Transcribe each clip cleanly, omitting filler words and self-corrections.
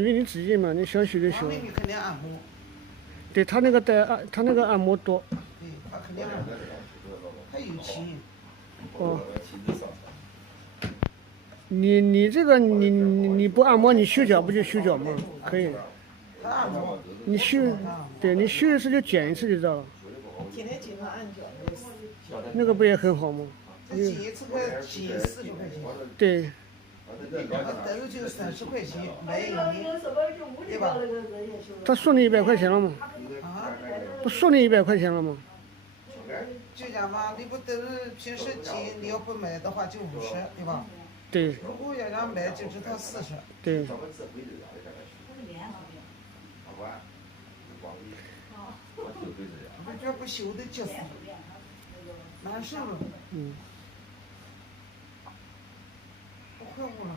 因为你自己嘛，你想学就学。王丽你肯定按摩，对他那个他那个按摩多。对他肯定按摩，他有钱。哦。你这个你不按摩，你修脚不就修脚吗？可以。他按摩。你修，对你修一次就剪一次就知道了。天天经常按脚的。那个不也很好吗？这剪一次才剪40块钱。对。他都就30块钱买一年，对吧？他送你100块钱了吗？啊？不送你100块钱了吗？就讲嘛，你不都是平时剪，你要不买的话就50，对吧？对。如果要让买就只他40。对。我这不修的急死，难受了。我快悟了。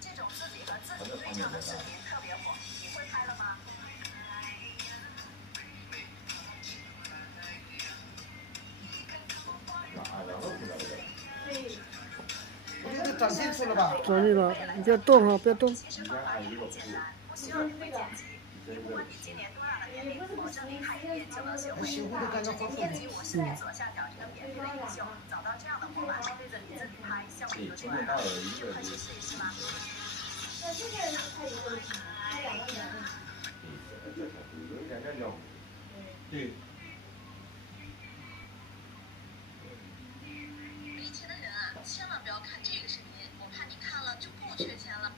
这种自己和自己对唱的视频特别火，你会拍了吗？我这个长进去了吧？长进了，你别动哈，别动。其实方法也很简单，不需要你会剪辑。如果你今年多大的年龄，保证你看一遍就能学会。点击我视频左下角这个免费的领袖，找到这样的模板，对着你自己拍，效果就出来了。快去试一试吧。那现在他一个人，他2个人。对。没钱的人啊，千万不要看这个视频，我怕你看了就不缺钱了。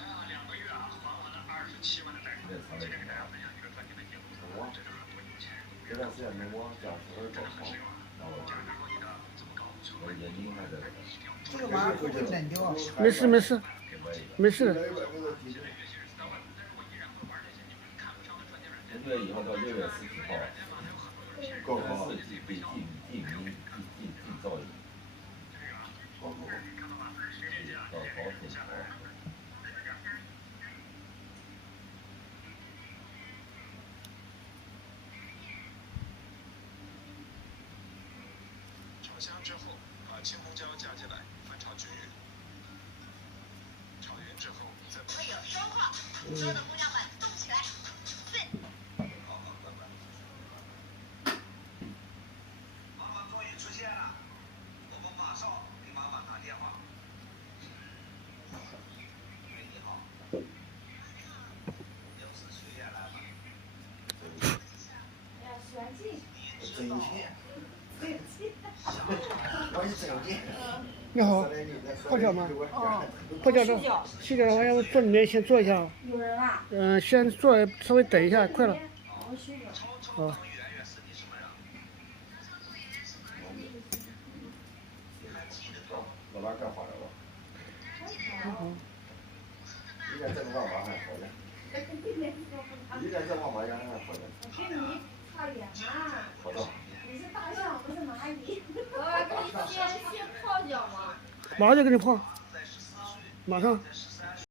2个月啊，还完了27万的贷款。今天给大家分享一个赚钱的业务，这是很多有钱人这段时间没我讲是真的很实用啊。价格说你的这么高，成本眼睛还在。这个玩意儿会不会冷掉啊？没事没事，没事的。6月1号到6月40号，高考是进造诣，高考到高中考。炒香之后，把青红椒加进来，翻炒均匀。炒匀之后，再会有收获，所有的姑娘们动起来！妈妈终于出现了，我们马上给妈妈打电话。喂，你好，又是学员来了。哎呀，选进。真有钱。我是真有钱。你好，泡脚吗？泡脚的，洗脚的话要坐里面先坐一下。有人啊？先坐，稍微等一下，快了。我洗脚。好。老板干活了吧？一年挣个万把还好点。一年挣万把也还好点。我跟你差远了。好的。你是大象，不是蚂蚁。我给你先泡脚吗？马上就给你泡，马上。